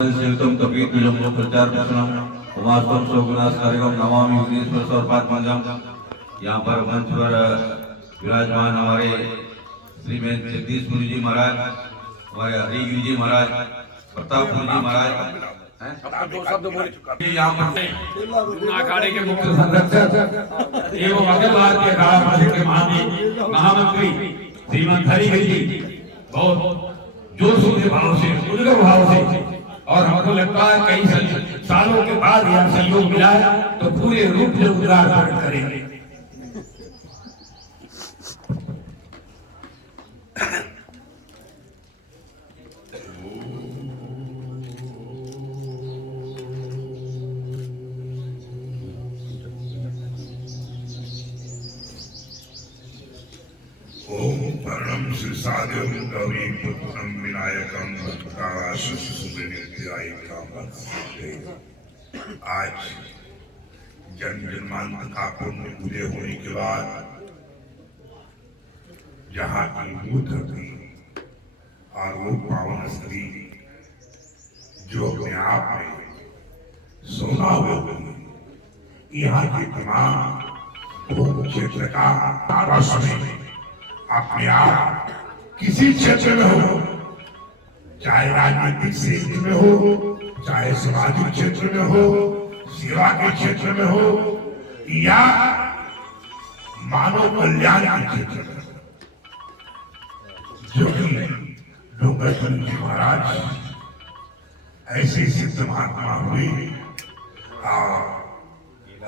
शिवतम कपित विलंबो प्रचार प्रश्नम उमास्तम शोकनाश कार्यक्रम नमामि विघ्नेश्वर सर्वपात्मजम। यहाँ पर मंच पर विराजमान हमारे श्रीमैन जगदीश गुरु जी महाराज, हमारे हरि गुरु जी महाराज, प्रताप गुरु जी महाराज दो शब्द बोले। यहाँ पर अखाड़े के मुख्य संरक्षक एवं अखिल भारतीय अखाड़ा परिषद के महामंत्री श्रीमंत हरि गिरि जी बहुत जोश के भाव से, उद्गर भाव से, और हमको लगता है कई सालों के बाद यह सहयोग मिला है तो पूरे रूप में उद्गार प्रकट करेंगे। ओम परम शिवसाद्यम गौरी पुत्रम विनायकम आज जन जन्मांत का पुण्य उदय होने के बाद जहाँ की मूल धरती और वो पावन स्त्री जो अपने आप में सोना हुई, यहाँ के तमाम क्षेत्र का आवास में अपने आप किसी क्षेत्र में हो, चाहे राजनीतिक क्षेत्र में हो, चाहे सामाजिक क्षेत्र में हो, सेवा के क्षेत्र में हो, या मानव कल्याण के क्षेत्र में, जो कि डोंगरपुर जी महाराज ऐसे सिद्ध महात्मा हुए। और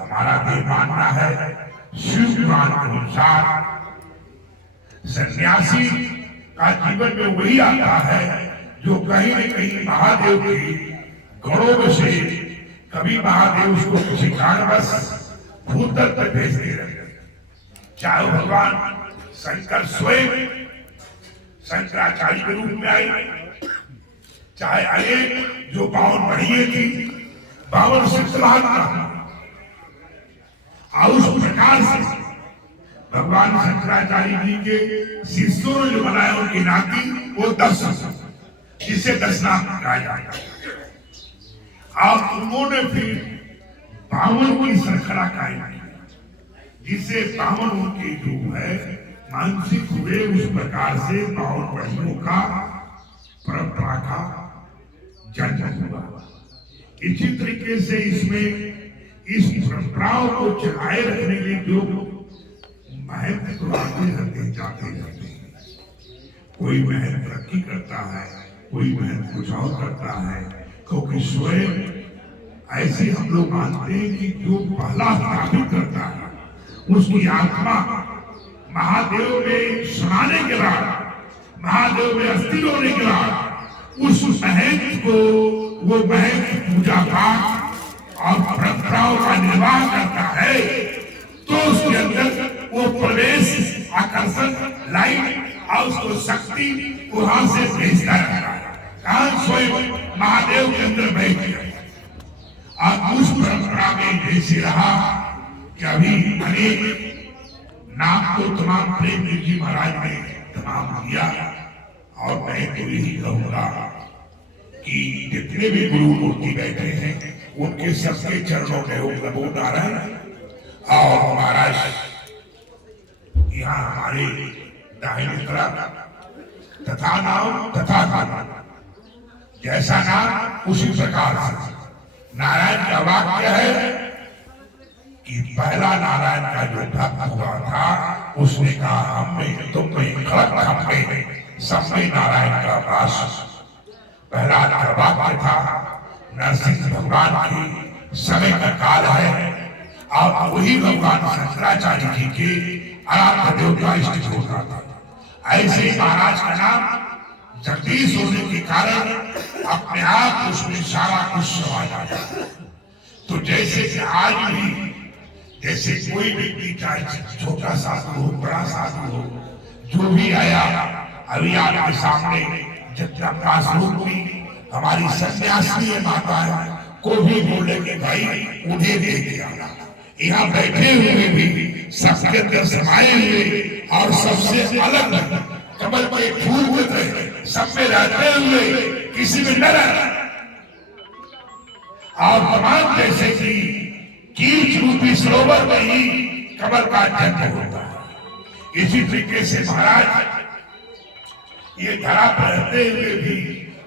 हमारा देव मानना है शिव पुराण के अनुसार सन्यासी का जीवन में वही आता है जो कहीं न कहीं महादेव की गणों में से कभी महादेव उसको किसी कारणवश भूतल तक भेजते रहते, चाहे भगवान शंकर स्वयं शंकराचार्य के रूप में आए, चाहे अनेक जो 52 बढ़िए थी, 52 सिद्ध महात्मा, और उस प्रकार से भगवान शंकराचार्य जी के शिष्यों ने जो बनाया उनकी नाती वो 10, जिसे 10 नाम कहा जाता है। और उन्होंने फिर 52 की श्रृंखला कायम की, जिससे 52 उनके जो है मानसिक हुए, उस प्रकार से 52 बढ़ियों का परंपरा का जन्म हुआ। इसी तरीके से इसमें इस परंपराओं को चलाए रखने के जो महंत तो आते रहते जाते रहते हैं, कोई महंत तरक्की करता है, कोई महंत कुछ और करता है, क्योंकि स्वयं ऐसे हम लोग मानते हैं कि जो पहला स्थापित करता है उसकी आत्मा महादेव में समाने के बाद, महादेव में अस्थिर होने के बाद उस महंत को वो महंत पूजा पाठ और परंपराओं का निर्वाह करता है, तो उसके अंदर वो प्रवेश आकर्षण लाइट और उसको शक्ति वहां से भेजता रहता है। कहा स्वयं महादेव के अंदर बैठ गया। और उस परंपरा में जैसे रहा कि अभी अनेक नाम को तमाम प्रेम जी महाराज ने तमाम दिया, और मैं तो यही कहूंगा कि जितने भी गुरु मूर्ति बैठे हैं उनके सबके चरणों में ओम नमो नारायण। और महाराज यहाँ हमारे दाहिने तरफ तथा नाम तथा नाम, जैसा नाम उसी प्रकार से नारायण का वाक्य है कि पहला नारायण का जो भक्त हुआ था उसने कहा हम में तुम में खड़क हम में सब में नारायण का वास। पहला वाक्य था नरसिंह भगवान की समय का काल है, और वही भगवान शंकराचार्य जी के आराध्य देवता इष्ट होता था। ऐसे ही महाराज का नाम जगदीश होने के कारण अपने आप उसमें सारा कुछ समा जाता। तो जैसे कि आज भी जैसे कोई व्यक्ति चाहे छोटा साधु हो, बड़ा साधु हो, जो भी आया, अभी आपके सामने जितना पास रूप में हमारी सन्यासी माता को भी बोले कि भाई उन्हें दे दिया। यहाँ बैठे हुए भी सबके अंदर समाये हुए और सबसे अलग कमल के फूल सब में रहते हुए किसी में न रहना, और तमाम जैसे कि कीच रूपी सरोवर में ही कमल का जन्म होता है। इसी तरीके से महाराज ये धरा पर रहते हुए भी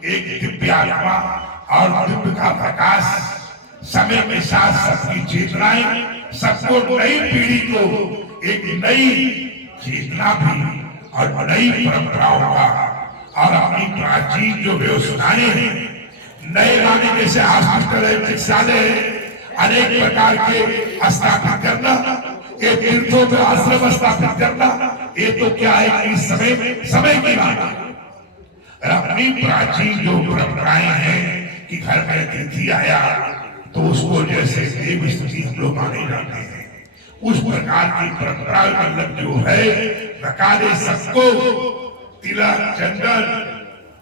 एक दिव्य आत्मा और दिव्य का प्रकाश समय के साथ सबकी चेतनाएं, सबको नई पीढ़ी को एक नई चेतना भी और नई परंपराओं का और अपनी प्राचीन जो व्यवस्थाएं हैं, नए लाने जैसे हॉस्पिटल है, चिकित्सालय है, अनेक प्रकार के स्थापित करना, ये तीर्थों में आश्रम स्थापित करना, ये तो क्या है कि समय की बात है। अपनी प्राचीन जो परंपराएं हैं कि घर में अतिथि आया तो उसको जैसे देव स्तुति हम लोग माने जाते हैं, उस प्रकार की परंपरा मतलब जो है बकाले सबको तिलक चंदन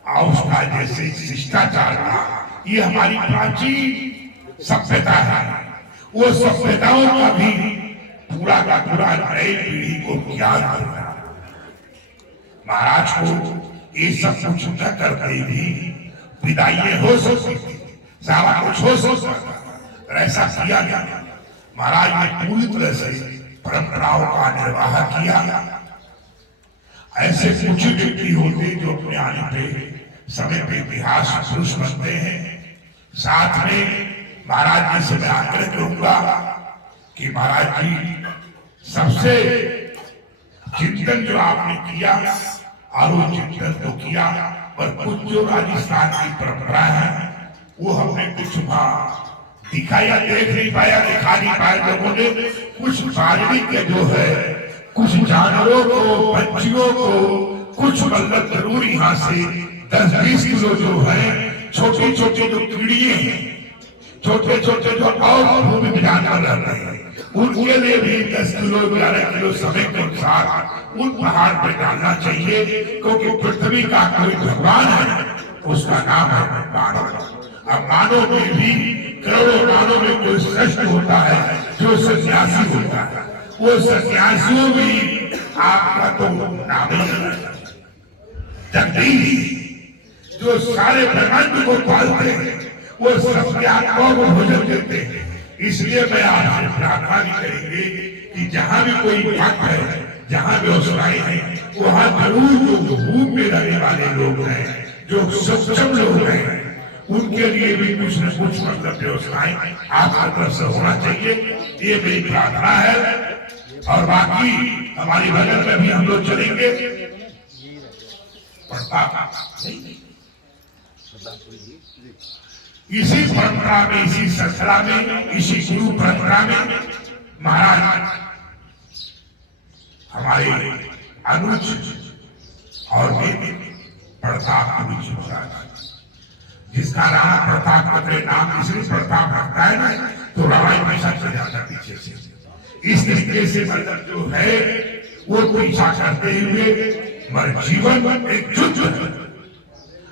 और उसका जैसे शिष्टाचार था, ये हमारी प्राचीन सभ्यता है। वो सभ्यताओं का भी पूरा का पूरा नई पीढ़ी को ज्ञान देना। महाराज को ये सब कुछ न करके भी विदाई हो सकती थी, सारा कुछ हो सकता था, ऐसा किया गया। महाराज ने पूरी तरह से परंपराओं का निर्वाह किया। ऐसे कुछ व्यक्ति होते जो अपने आने पे समय पे इतिहास पुरुष बनते हैं। साथ में महाराज जी से मैं आग्रह करूंगा कि महाराज जी सबसे चिंतन जो आपने किया और वो चिंतन तो किया, पर कुछ जो राजस्थान की परंपरा है वो हमने कुछ दिखाया, देख नहीं पाया, दिखा नहीं पाया लोगों ने। कुछ बाल्मीकि जो है, कुछ जानवरों को, पंछियों को, कुछ मतलब जरूर यहाँ से 10-20 किलो जो है छोटी छोटी जो कीड़िए हैं, छोटे छोटे जो और भूमि में जानवर रहते हैं, उनके लिए भी 10 किलो 11 किलो समय के अनुसार उन पहाड़ पर डालना चाहिए, क्योंकि पृथ्वी का कोई भगवान है, उसका नाम है मानव। अब मानव में भी करोड़ों मानव में कोई श्रेष्ठ होता है जो सन्यासी होता है। वो सन्यासियों भी आपका तो नाम ही जगदीश, जो सारे ब्रह्मांड को पालते हैं, वो सबके आत्माओं को भोजन देते हैं। इसलिए मैं आपसे प्रार्थना भी करेंगे कि जहां भी कोई भक्त है, जहां व्यवसाय है, वहां जरूर जो भूमि में रहने वाले लोग हैं, जो सक्षम लोग हैं, उनके लिए भी कुछ न कुछ मतलब व्यवस्थाएं आपकी तरफ से होना चाहिए। ये मेरी प्रार्थना है। और बाकी हमारी भजन में भी हम लोग चलेंगे। इसी परंपरा में, इसी श्रृंखला में, इसी गुरु परंपरा में महाराज हमारे अनुज और प्रताप महाराज, जिसका राणा प्रताप पत्र नाम इसलिए प्रताप रखता है ना, तो रामायण हमेशा चल जाता पीछे से। इस तरीके से मतलब जो है वो पीछा करते हुए मगर जीवन एक युद्ध है।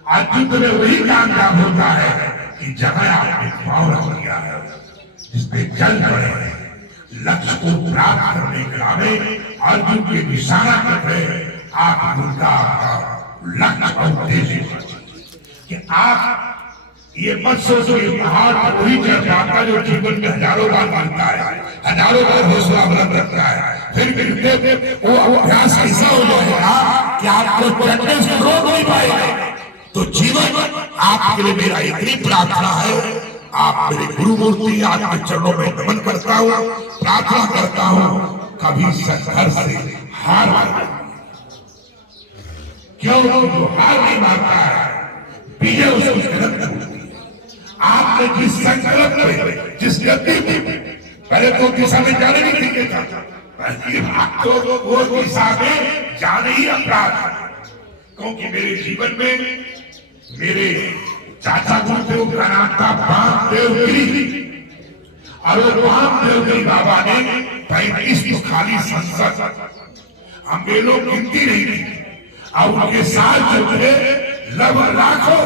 आज युद्ध में वही कामयाब होता है कि जगह आपने पाँव रख दिया है, जिसपे जल पड़े हैं, लक्ष्य को प्राप्त करने के नामे अर्जुन के निशाना कर रहे आप उनका लक्ष्य और उद्देश्य कि आप ये मत सोचो ये पहाड़ पर वही चढ़ जाता जो जीवन में हजारों बार बनता है, हजारों बार हौसला बुलंद रखता है, फिर वो अभ्यास ऐसा हो जाएगा कि आपको चढ़ने से रोक नहीं पाएगा। तो जीवन आपके लिए मेरा इतनी प्रार्थना है, आप मेरे गुरु मूर्ति आपके चरणों में नमन करता हूँ, प्रार्थना करता हूँ, कभी संघर्ष से हार क्यों जो हार नहीं मानता है विजय उसको गलत होती है। आपने जिस संकल्प में, जिस गति में, पहले तो दिशा में जाने नहीं देता था, तो वो दिशा में जाने ही अपराध है। क्योंकि मेरे जीवन में मेरे चाचा गुरुदेव का नाम था बामदेव गिरी, और वो बामदेव गिरी बाबा ने 35 तो खाली संसद हम ये लोग गिनती नहीं थी, और उनके साथ जो थे लगभग लाखों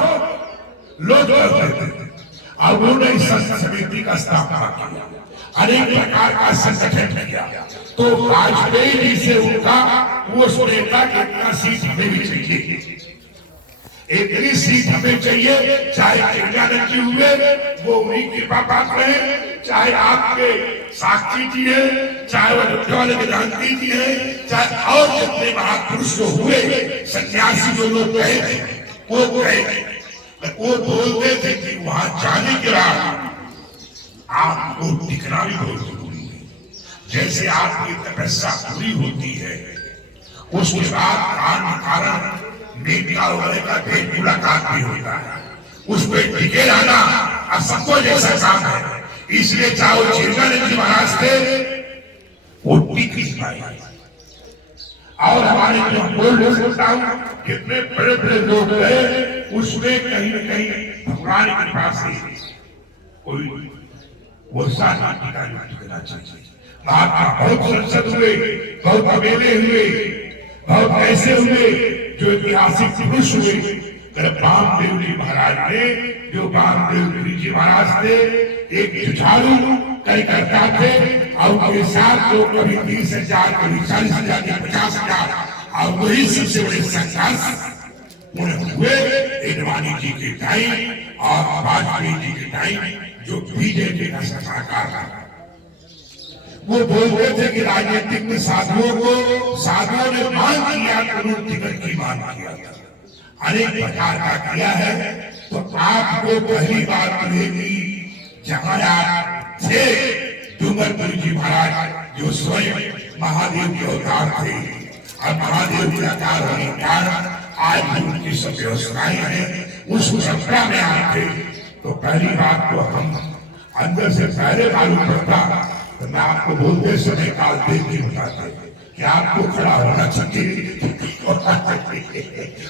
लोग रहते थे, और उन्होंने संत समिति का स्थापना किया, अनेक प्रकार का संगठन किया। तो वाजपेयी जी से उनका वो नेता कितना सीट हमें भी चाहिए, इतनी सीट हमें चाहिए, चाहे चिड़िया जी हुए वो उन्हीं कृपा पात्र है, चाहे आपके साक्षी जी है, चाहे वो वाले वेदांती जी है, चाहे और जितने महापुरुष जो हुए सन्यासी जो लोग गए थे वो गए, वो बोलते थे कि वहां जाने के बाद आपको टिकना भी बहुत जरूरी है। जैसे आपकी तपस्या पूरी होती है उसके बाद कारण नेता होने का भेद मुलाकात भी होता है, उस पर टिके रहना असंभव जैसा काम है। इसलिए चाहे चिरंजीवी जी महाराज थे वो टिक नहीं पाए। और हमारे जो बोल सकता हूं कितने बड़े बड़े लोग गए उसमें कहीं न कहीं भगवान के पास कोई वो साथ टिकना चाहिए। महात्मा बहुत संसद हुए, बहुत मेले हुए, बहुत ऐसे हुए जो ऐतिहासिक पुरुष हुए। बामदेव जी महाराज ने, जो बामदेव जी महाराज थे एक जुझारू कार्यकर्ता थे और उनके साथ लोग कभी 30,000 कभी 40,000 50,000 और वही सबसे बड़े संघर्ष हुए एडवाणी जी के टाइम और वाजपेयी जी के टाइम जो बीजेपी का सरकार था। वो बोलते थे कि राजनीतिक में साधुओं ने मांग किया, कानून टिकट की मांग किया, अनेक प्रकार का किया है। तो आपको पहली बात मिलेगी जहां आप थे डूंगरपुर जी महाराज जो स्वयं महादेव के अवतार थे और महादेव के अवतार होने के कारण आज भी उनकी सब व्यवस्थाएं हैं, उस सत्ता में आप थे। तो पहली बात तो हम अंदर से पहले मालूम पड़ता तो मैं आपको बोलते समय काल देख के बताते कि आपको खड़ा होना चाहिए,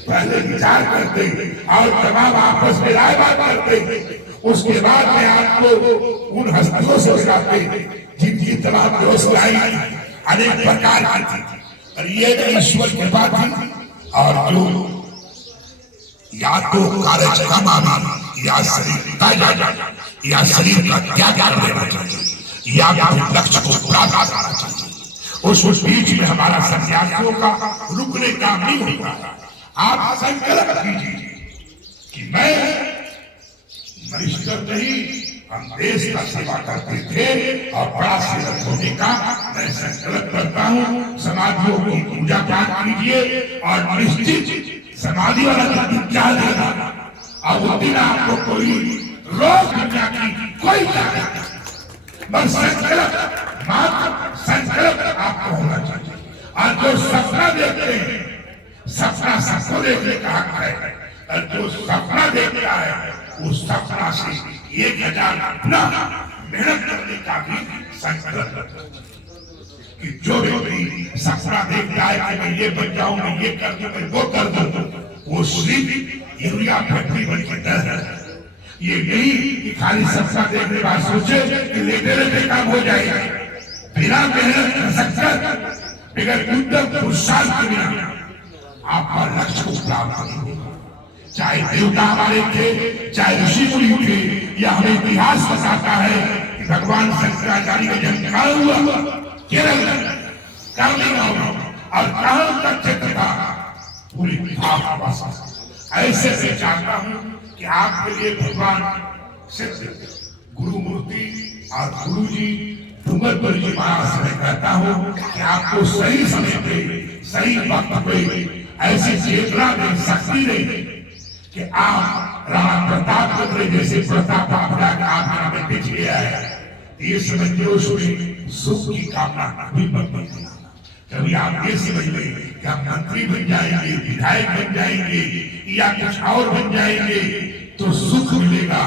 पहले विचार करते और तमाम आपस में राय बात करते, उसके बाद में आपको उन हस्तियों से उठाते जिनकी तमाम व्यवस्थाएं अनेक प्रकार की थी। और ये ईश्वर की बात थी। और जो या तो कार्य या शरीर या शरीर का त्याग कर देना चाहिए या लक्ष्य को प्राप्त करना चाहिए, उस बीच में हमारा सन्यासियों का रुकने का नहीं होता। आप संकल्प कीजिए कि मैं मरिष्ठ नहीं, हम देश का सेवा करते थे और बड़ा सेवक होने का मैं संकल्प करता हूँ। समाधियों की पूजा पाठ कीजिए और निश्चित समाधि वाला दिन क्या देगा और वो दिन आपको कोई रोक दुनिया की कोई बस संकल्प आपको होना चाहिए। और जो सपना देखते हैं, सपना सबको देखने का हक है, और जो सपना देखता है उस सपना से 1000 अपना मेहनत करने का भी संकल्प कि जो भी सपना देखता है कि मैं ये बन जाऊं, मैं ये कर दूं, मैं वो कर दूं, वो सिर्फ यूरिया फैक्ट्री बन के डर है। ये नहीं कि खाली सपना देखने बाद सोचे कि लेटे लेटे काम हो जाएगा। बिना मेहनत कर सकते बगैर उद्यम पुरुषार्थ के बिना आपका लक्ष्य को प्राप्त नहीं होगा। चाहे देवता हमारे थे, चाहे ऋषि मुनि थे, या हमें इतिहास बताता है कि भगवान शंकराचार्य का जन्म कहाँ हुआ, केरल और कहाँ तक क्षेत्र था, पूरी ऐसे से चाहता हूँ कि आपके लिए भगवान सिद्ध गुरु मूर्ति और गुरु जी डूंगरपुर जी महाराज से मैं कहता हूँ कि आपको सही समय पे सही वक्त पे ऐसी चेतना दें, शक्ति दें कि आप राणा प्रताप रुद्र जैसे प्रताप आपका आप में पिछ गया है। ये समझ लो सुख की कामना भी बनती है। कभी आप ये समझ लें कि हम मंत्री बन जाएंगे, विधायक बन जाएंगे या कुछ और बन जाएंगे तो सुख मिलेगा।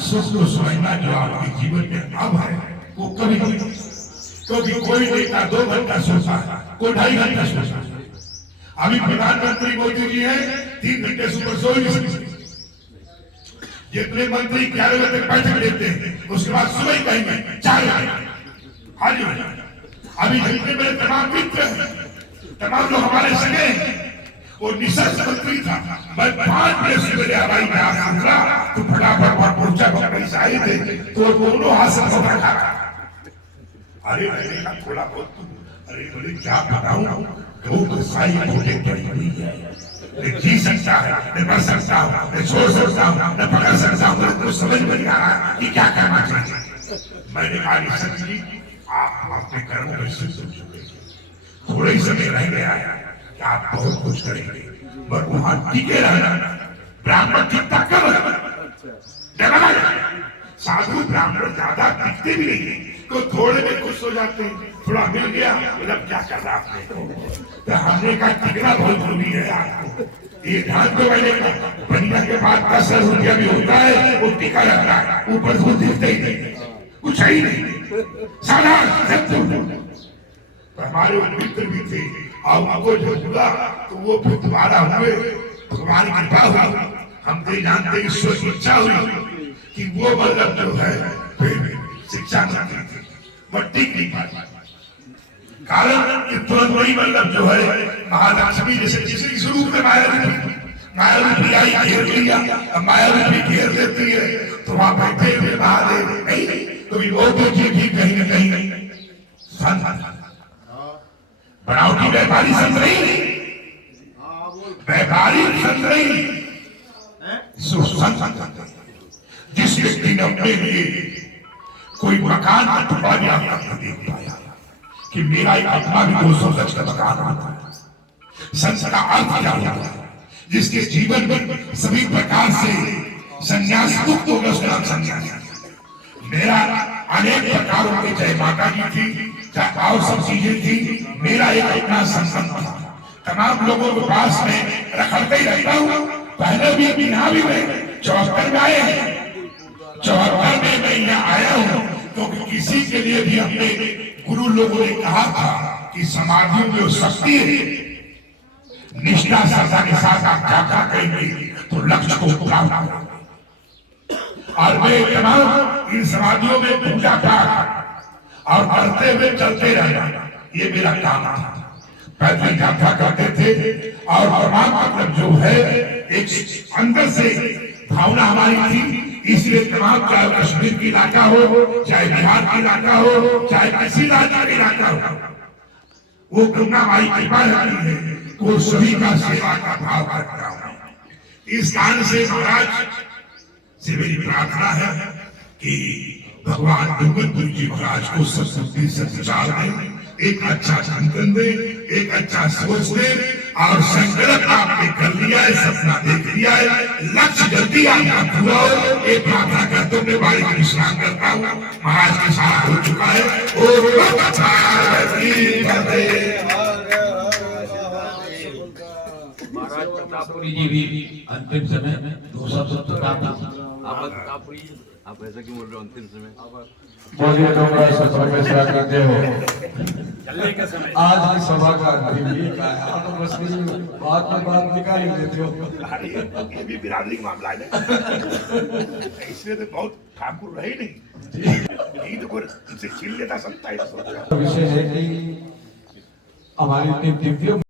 सुख को समझना जो आपके जीवन में अब है वो कभी नहीं, क्योंकि कोई नेता 2 घंटा सोचा है, कोई 2.5 घंटा सोचा है। अभी प्रधानमंत्री मोदी जी है 3 घंटे सुबह सोए, जितने मंत्री 11 बजे तक बैठक लेते हैं उसके बाद सुबह ही कहेंगे 4 घंटे। हाँ जी, अभी जितने मेरे तमाम मित्र हैं, तमाम लोग हमारे सगे हैं, वो निशस्त्र मंत्री था, मैं 5 बजे सवेरे हवाई जहाज उतरा तो फटाफट वहां पहुंचा, पैसे आए थे तो दोनों हाथ से पकड़ रखा। अरे मैंने कहा थोड़ा बहुत, अरे बोले क्या बताऊं, तो साई खोटे पड़ी हुई है। मैं जी सकता है, मैं मर सकता हूँ, मैं छोड़ सकता हूँ, मैं पकड़ सकता हूँ, मुझे समझ में नहीं आ रहा कि क्या करना चाहिए। मैंने कहा कि सच जी आप अपने कर्मों में सिद्ध हो चुके हैं, थोड़ा ही समय रह गया है कि आप बहुत कुछ करेंगे, पर वहां टिके रहना। ब्राह्मण टिकता कब है? साधु ब्राह्मण ज्यादा टिकते भी नहीं, तो थोड़े में खुश हो जाते हैं, थोड़ा मिल गया मतलब क्या कर रहा आपने, तो हमने का टिकना बहुत जरूरी है आपको। ये ध्यान तो मैंने बनने के बाद 10 रुपया भी होता है, वो टिका रहता है, ऊपर से दिखते ही नहीं, कुछ है ही नहीं, साधारण। हमारे मित्र भी थे और उनको जो हुआ तो वो फिर दोबारा हुए, भगवान की कृपा हुई, हम तो जानते ईश्वर की इच्छा हुई कि वो मतलब जो है फिर शिक्षा नहीं थी, बट ठीक नहीं पाई। कारण कि तुरंत वही मतलब जो है महालक्ष्मी जैसे किसी स्वरूप में मायावी आई घेर लिया, अब मायावी घेर लेती है तो वहां बैठे हुए महादेव नहीं तो वो देखिए भी कहीं न कहीं संत बनावटी व्यापारी संत नहीं, व्यापारी संत नहीं, संत जिस व्यक्ति ने अपने लिए कोई मकान का टुकड़ा भी आपने देख पाया कि मेरा एक अपना भी 200 गज का मकान आता है। संत का अर्थ क्या होता है? जिसके जीवन में सभी प्रकार से संन्यास मुक्त होगा उसका नाम संन्यास। मेरा अनेक प्रकारों की जय माता की थी, चाहे और सब चीजें थी, मेरा एक अपना संसद था, तमाम लोगों के पास में रखड़ते ही रहता हूँ। पहले भी अभी यहाँ भी मैं 74 में आए हैं, 74 में मैं यहाँ आया हूँ क्योंकि किसी के लिए भी अपने गुरु लोगों ने कहा था कि समाधियों में शक्ति है, निष्ठा श्रद्धा के साथ आप जाता करेंगे तो लक्ष्य को प्राप्त करेंगे। और मैं तमाम इन समाधियों में पूजा पाठ और करते हुए चलते रहना, ये मेरा काम था। पैदल यात्रा करते थे और तमाम मतलब जो है एक अंदर से भावना हमारी थी, इसलिए तमाम चाहे कश्मीर की इलाका हो, चाहे बिहार का इलाका हो, चाहे किसी राज्य का इलाका हो, वो गंगा माई कृपा रहती है, वो सभी का सेवा का भाव करता हूँ। इस कारण से महाराज से मेरी प्रार्थना है कि भगवान दुर्गतपुर जी महाराज को सत्संग सत्चार दें, एक अच्छा चिंतन दे, एक अच्छा सोच दे, और संकल्प आपने कर लिया है, सपना देख लिया है, लक्ष्य जल्दी आपका पूरा हो, एक प्रार्थना करते हुए वाणी का विश्राम करता हूँ। महाराज के साथ हो चुका है। महाराज प्रतापपुरी जी भी अंतिम समय में 2 शब्द आप ऐसा क्यों बोल रहे हो अंतिम समय? बोलिए तो बड़ा सत्संग करते हो। चलने का समय आज की सभा का अंतिम ये का है, आप तो बस बात में बात निकाल ही देते हो। ये भी बिरादरी का मामला है इसलिए तो बहुत ठाकुर रहे नहीं तो कोई उनसे छीन लेता सकता है। विषय है कि हमारी दिव्य